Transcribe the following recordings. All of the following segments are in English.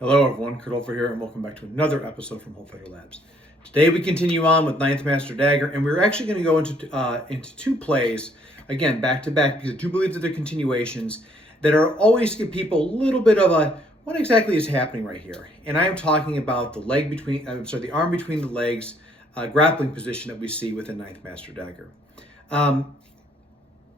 Hello everyone, Kurt Olfer here, and welcome back to another episode from Whole Fighter Labs. Today we continue on with Ninth Master Dagger, and we're actually going to go into two plays, again, back to back, because I do believe that they're continuations that are always give people a little bit of a, what exactly is happening right here? And I am talking about the the arm between the legs, grappling position that we see with the Ninth Master Dagger.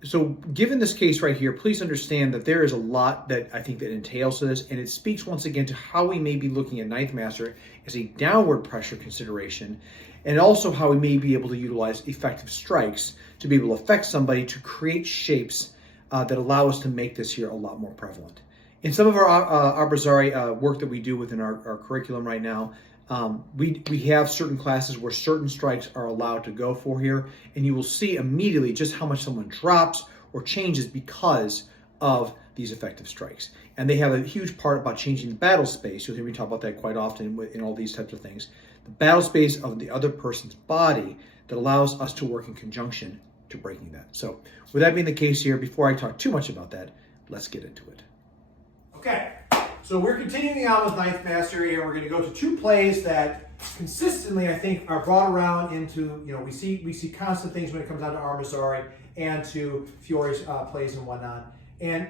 So given this case right here, please understand that there is a lot that I think that entails to this, and it speaks once again to how we may be looking at Ninth Master as a downward pressure consideration, and also how we may be able to utilize effective strikes to be able to affect somebody to create shapes that allow us to make this here a lot more prevalent. In some of our Arbozari work that we do within our curriculum right now, we have certain classes where certain strikes are allowed to go for here, and you will see immediately just how much someone drops or changes because of these effective strikes. And they have a huge part about changing the battle space. You'll hear me talk about that quite often in all these types of things. The battle space of the other person's body that allows us to work in conjunction to breaking that. So with that being the case here, before I talk too much about that, let's get into it. Okay, so we're continuing on with Ninth Master here. We're going to go to two plays that consistently, I think, are brought around into, we see constant things when it comes down to Arbozari and to Fiore's plays and whatnot. And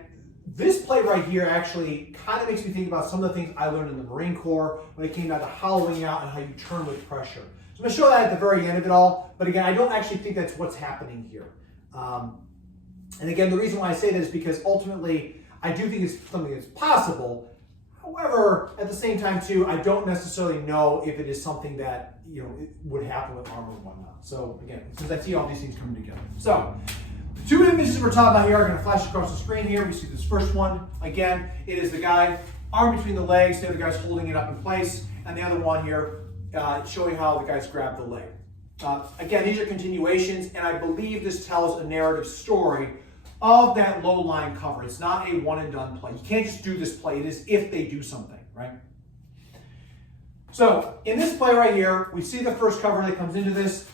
this play right here actually kind of makes me think about some of the things I learned in the Marine Corps when it came down to hollowing out and how you turn with pressure. So I'm going to show that at the very end of it all, but again, I don't actually think that's what's happening here. And again, the reason why I say that is because ultimately, I do think it's something that's possible. However, at the same time too, I don't necessarily know if it is something that it would happen with armor and whatnot. So again, since I see all these things coming together. So the two images we're talking about here are going to flash across the screen here. We see this first one. Again, it is the guy, arm between the legs, the other guy's holding it up in place, and the other one here showing how the guy's grabbed the leg. Again, these are continuations, and I believe this tells a narrative story of that low line cover. It's not a one and done play. You can't just do this play. It is if they do something, right? So in this play right here, we see the first cover that comes into this.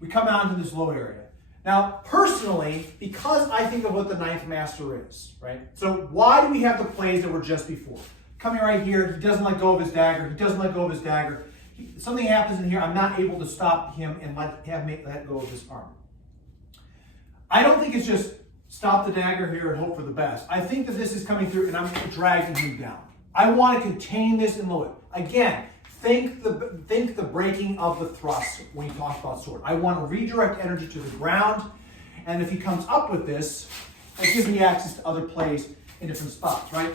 We come out into this low area. Now, personally, because I think of what the Ninth Master is, right? So why do we have the plays that were just before? Coming right here, he doesn't let go of his dagger. He doesn't let go of his dagger. Something happens in here. I'm not able to stop him and let go of his arm. I don't think it's just stop the dagger here and hope for the best. I think that this is coming through and I'm dragging him down. I want to contain this and lower it. Again, think the breaking of the thrust when you talk about sword. I want to redirect energy to the ground, and if he comes up with this, it gives me access to other plays in different spots, right?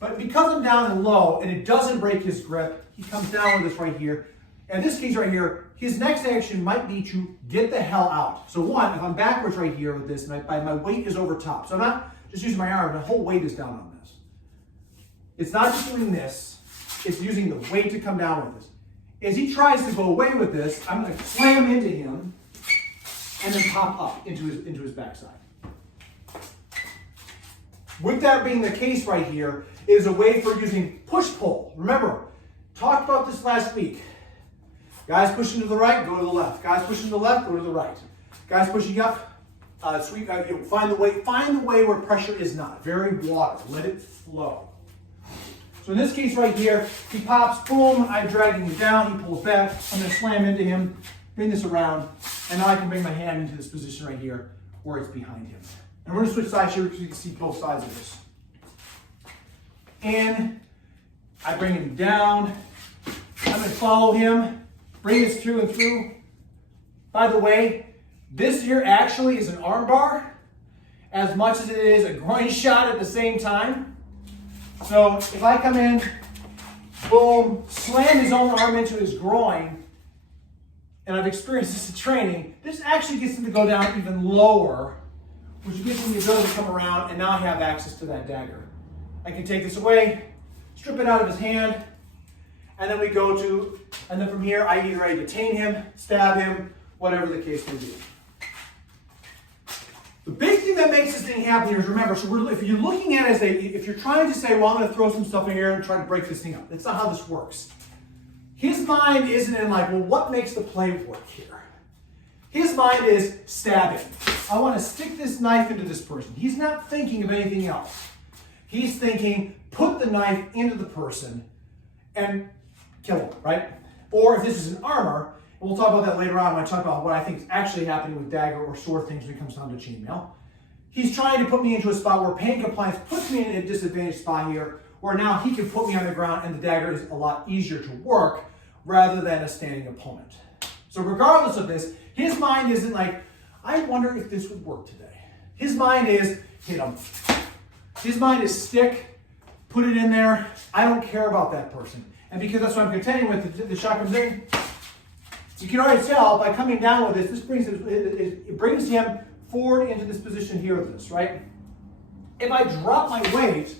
But because I'm down and low and it doesn't break his grip, he comes down with this right here. In this case right here, his next action might be to get the hell out. So one, if I'm backwards right here with this, and my weight is over top. So I'm not just using my arm, my whole weight is down on this. It's not just doing this, it's using the weight to come down with this. As he tries to go away with this, I'm going to slam into him and then pop up into his backside. With that being the case right here, it is a way for using push-pull. Remember, talked about this last week. Guys pushing to the right, go to the left. Guys pushing to the left, go to the right. Guys pushing up, find the way where pressure is not. Very water, let it flow. So in this case right here, he pops, boom, I'm dragging him down, he pulls back, I'm gonna slam into him, bring this around, and now I can bring my hand into this position right here where it's behind him. And we're gonna switch sides here so you can see both sides of this. And I bring him down, I'm gonna follow him, bring this through and through. By the way, this here actually is an arm bar as much as it is a groin shot at the same time. So if I come in, boom, slam his own arm into his groin, and I've experienced this in training, this actually gets him to go down even lower, which gives him the ability to come around, and now I have access to that dagger. I can take this away, strip it out of his hand, and then we go to, and then from here, I either detain him, stab him, whatever the case may be. The big thing that makes this thing happen here is, remember, so if you're looking at it if you're trying to say, well, I'm going to throw some stuff in here and try to break this thing up. That's not how this works. His mind isn't in like, well, what makes the play work here? His mind is stabbing. I want to stick this knife into this person. He's not thinking of anything else. He's thinking, put the knife into the person and kill him, right? Or if this is an armor, and we'll talk about that later on when I talk about what I think is actually happening with dagger or sword things when it comes down to chainmail. He's trying to put me into a spot where pain compliance puts me in a disadvantaged spot here, where now he can put me on the ground and the dagger is a lot easier to work rather than a standing opponent. So regardless of this, his mind isn't like, I wonder if this would work today. His mind is, hit him. His mind is stick, put it in there. I don't care about that person. And because that's what I'm contending with, the shot comes in. You can already tell by coming down with this brings it brings him forward into this position here with this, right? If I drop my weight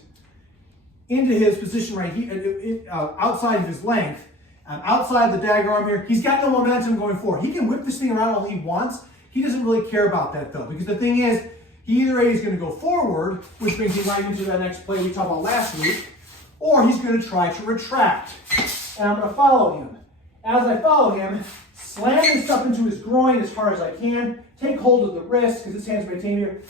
into his position right here, outside of his length, outside the dagger arm here, he's got no momentum going forward. He can whip this thing around all he wants. He doesn't really care about that though, because the thing is, he either A is going to go forward, which brings him right into that next play we talked about last week, or he's going to try to retract. And I'm going to follow him. As I follow him, slam this stuff into his groin as hard as I can, take hold of the wrist, because his hand's maintained here.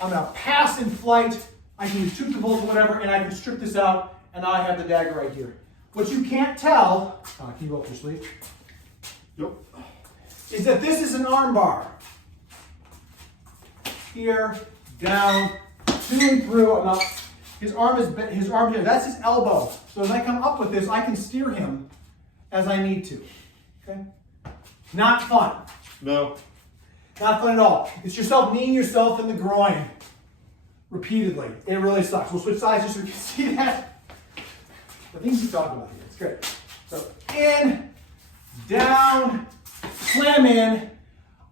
I'm going to pass in flight. I can use tooth bolts or whatever, and I can strip this out, and now I have the dagger right here. What you can't tell, can you go up your sleeve? Yep. Is that this is an arm bar. Here, down, to and through, I'm up. His arm here, that's his elbow. So as I come up with this, I can steer him as I need to. Okay? Not fun. No. Not fun at all. It's yourself kneeing yourself in the groin repeatedly. It really sucks. We'll switch sides just so we can see that. The things he's talking about here. It's great. So in, down, slam in.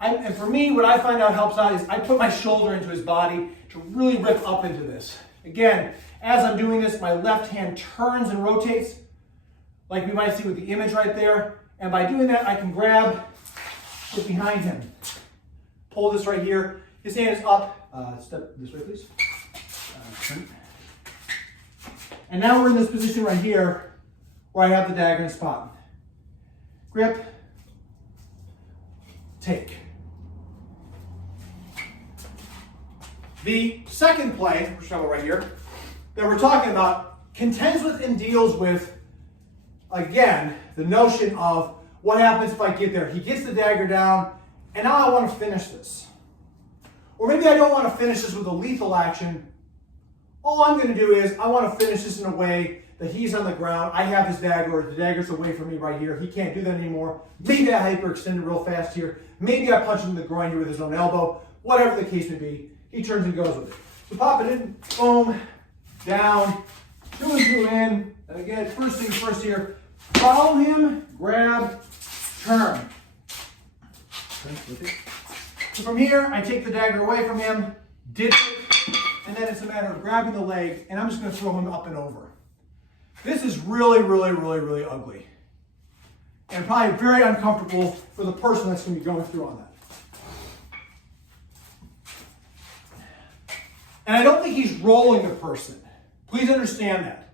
And for me, what I find out helps out is I put my shoulder into his body to really rip up into this. Again, as I'm doing this, my left hand turns and rotates, like we might see with the image right there. And by doing that, I can grab it behind him. Pull this right here. His hand is up. Step this way, please. Turn. And now we're in this position right here where I have the dagger in spot. Grip. Take. The second play, which is right here, that we're talking about, contends with and deals with, again, the notion of what happens if I get there. He gets the dagger down, and now I want to finish this. Or maybe I don't want to finish this with a lethal action. All I'm going to do is I want to finish this in a way that he's on the ground. I have his dagger, or the dagger's away from me right here. He can't do that anymore. Maybe I hyperextend it real fast here. Maybe I punch him in the groin here with his own elbow. Whatever the case may be, he turns and goes with it. So pop it in, boom, down, two and through in. And again, first thing first here, follow him, grab, turn. So from here, I take the dagger away from him, ditch it, and then it's a matter of grabbing the leg, and I'm just going to throw him up and over. This is really, really, really, really ugly. And probably very uncomfortable for the person that's going to be going through on that. And I don't think he's rolling the person. Please understand that.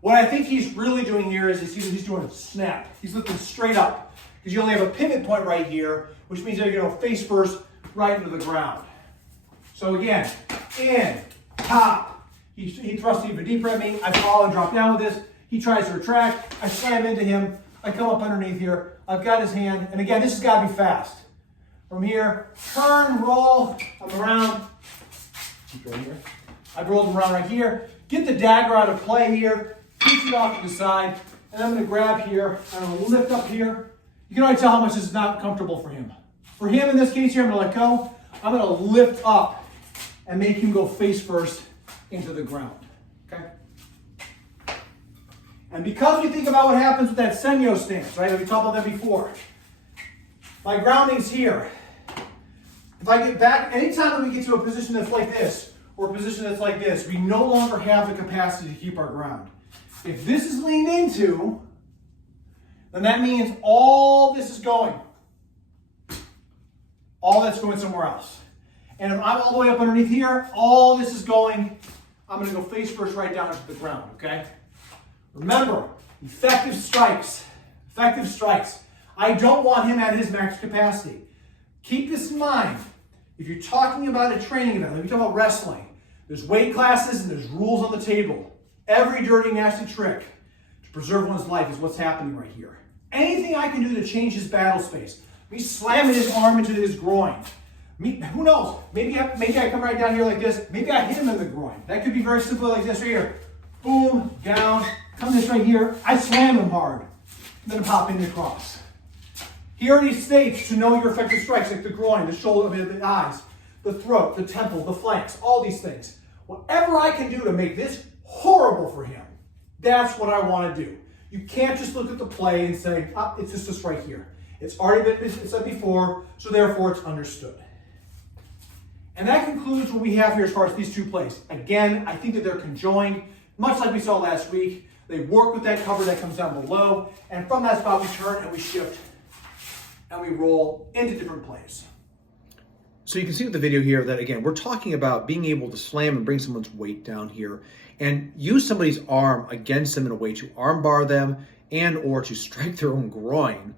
What I think he's really doing here is he's doing a snap. He's looking straight up. Because you only have a pivot point right here, which means you're going to face first right into the ground. So again, in, pop. He thrusts even deeper at me. I fall and drop down with this. He tries to retract. I slam into him. I come up underneath here. I've got his hand. And again, this has got to be fast. From here, turn, roll. I'm around. Right here. I've rolled him around right here. Get the dagger out of play here. Push it off to the side. And I'm going to grab here. I'm going to lift up here. You can already tell how much this is not comfortable for him. For him, in this case here, I'm going to let go. I'm going to lift up and make him go face first into the ground. Okay? And because we think about what happens with that senyo stance, right? We talked about that before. My grounding's here. If I get back, anytime that we get to a position that's like this, or a position that's like this, we no longer have the capacity to keep our ground. If this is leaned into, then that means all this is going. All that's going somewhere else. And if I'm all the way up underneath here, all this is going, I'm going to go face first right down into the ground, okay? Remember, effective strikes. Effective strikes. I don't want him at his max capacity. Keep this in mind. If you're talking about a training event, like we talk about wrestling, there's weight classes and there's rules on the table. Every dirty, nasty trick to preserve one's life is what's happening right here. Anything I can do to change his battle space. Me slamming his arm into his groin. Who knows? Maybe I come right down here like this. Maybe I hit him in the groin. That could be very simple like this right here. Boom, down, come this right here. I slam him hard. Then pop in across. He already states to know your effective strikes like the groin, the shoulder, the eyes, the throat, the temple, the flanks, all these things. Whatever I can do to make this horrible for him, that's what I want to do. You can't just look at the play and say, it's just this right here. It's already been said before, so therefore it's understood. And that concludes what we have here as far as these two plays. Again, I think that they're conjoined, much like we saw last week. They work with that cover that comes down below, and from that spot we turn and we shift and we roll into different plays. So you can see with the video here that, again, we're talking about being able to slam and bring someone's weight down here and use somebody's arm against them in a way to armbar them and or to strike their own groin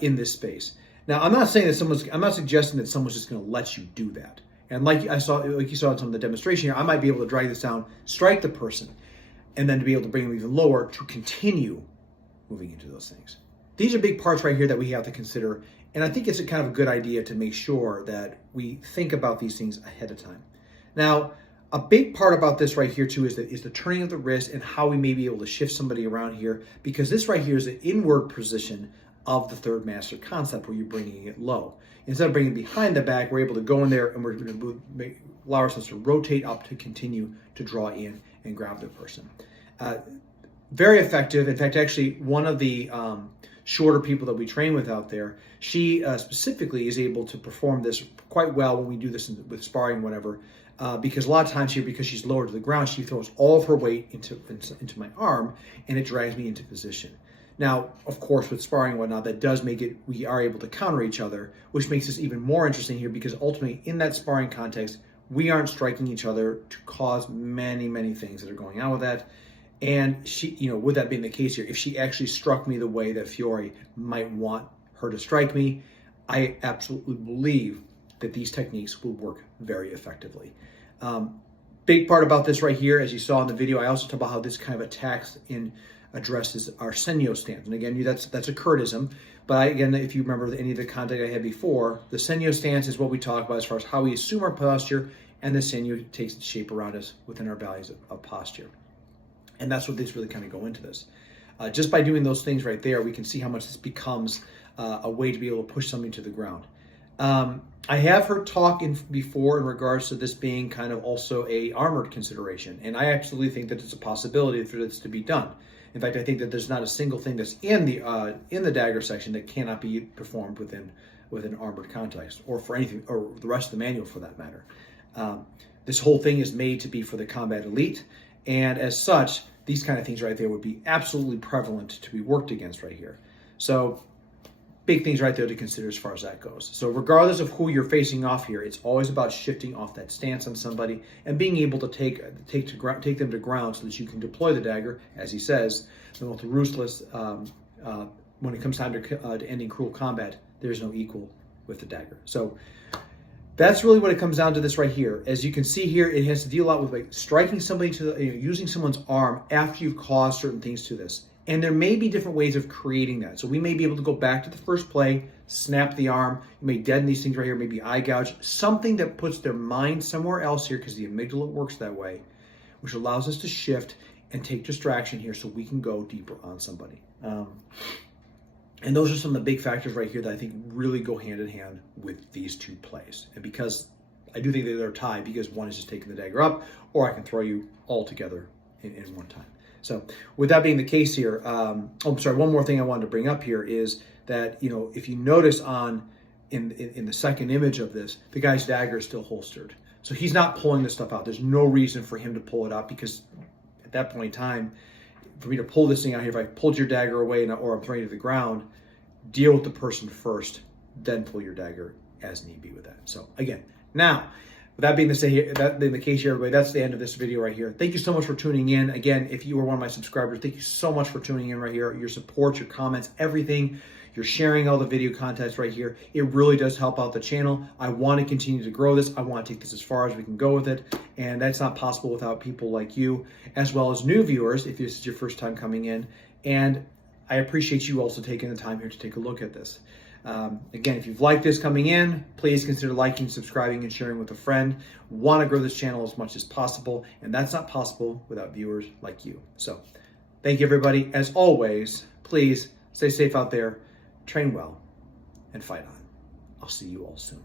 in this space. Now, I'm not suggesting that someone's just going to let you do that. And like you saw in some of the demonstration here, I might be able to drag this down, strike the person, and then to be able to bring them even lower to continue moving into those things. These are big parts right here that we have to consider. And I think it's a kind of a good idea to make sure that we think about these things ahead of time. Now, a big part about this right here too is the turning of the wrist and how we may be able to shift somebody around here, because this right here is the inward position of the third master concept where you're bringing it low. Instead of bringing it behind the back, we're able to go in there and we're going to allow ourselves to rotate up to continue to draw in and grab the person. Very effective. In fact, actually, one of the shorter people that we train with out there, she specifically is able to perform this quite well when we do this with sparring, whatever, because a lot of times here, because she's lower to the ground, she throws all of her weight into my arm and it drags me into position. Now, of course, with sparring and whatnot, that does make it, we are able to counter each other, which makes this even more interesting here because ultimately in that sparring context, we aren't striking each other to cause many, many things that are going on with that. And she, with that being the case here, if she actually struck me the way that Fiore might want her to strike me, I absolutely believe that these techniques will work very effectively. Big part about this right here, as you saw in the video, I also talk about how this kind of attacks and addresses our senyo stance. And again, that's a Kurtism, but again, if you remember any of the content I had before, the senyo stance is what we talk about as far as how we assume our posture, and the senyo takes the shape around us within our values of posture. And that's what these really kind of go into this. Just by doing those things right there, we can see how much this becomes a way to be able to push something to the ground. I have heard talk before in regards to this being kind of also a armored consideration, and I absolutely think that it's a possibility for this to be done. In fact, I think that there's not a single thing that's in the Dagger section that cannot be performed within armored context, or for anything, or the rest of the manual for that matter. This whole thing is made to be for the combat elite, and as such, these kind of things right there would be absolutely prevalent to be worked against right here. So big things right there to consider as far as that goes. So regardless of who you're facing off here, it's always about shifting off that stance on somebody and being able to take them to ground so that you can deploy the dagger, as he says, the most ruthless. When it comes time to ending cruel combat, there's no equal with the dagger. So that's really what it comes down to this right here. As you can see here, it has to deal a lot with like striking somebody using someone's arm after you've caused certain things to this. And there may be different ways of creating that. So we may be able to go back to the first play, snap the arm, you may deaden these things right here, maybe eye gouge, something that puts their mind somewhere else here because the amygdala works that way, which allows us to shift and take distraction here so we can go deeper on somebody. And those are some of the big factors right here that I think really go hand in hand with these two plays. And because I do think that they're tied, because one is just taking the dagger up, or I can throw you all together in one time. So with that being the case here, one more thing I wanted to bring up here is that, if you notice in the second image of this, the guy's dagger is still holstered. So he's not pulling this stuff out. There's no reason for him to pull it out, because at that point in time, for me to pull this thing out here, if I pulled your dagger away or I'm throwing it to the ground, deal with the person first, then pull your dagger as need be with that. So again, now, with that being the case here, everybody, that's the end of this video right here. Thank you so much for tuning in. Again, if you are one of my subscribers, thank you so much for tuning in right here. Your support, your comments, everything, you're sharing all the video contents right here. It really does help out the channel. I want to continue to grow this. I want to take this as far as we can go with it. And that's not possible without people like you, as well as new viewers, if this is your first time coming in. And I appreciate you also taking the time here to take a look at this. Again, if you've liked this coming in, please consider liking, subscribing, and sharing with a friend. Want to grow this channel as much as possible, and that's not possible without viewers like you. So thank you, everybody. As always, please stay safe out there, train well, and fight on. I'll see you all soon.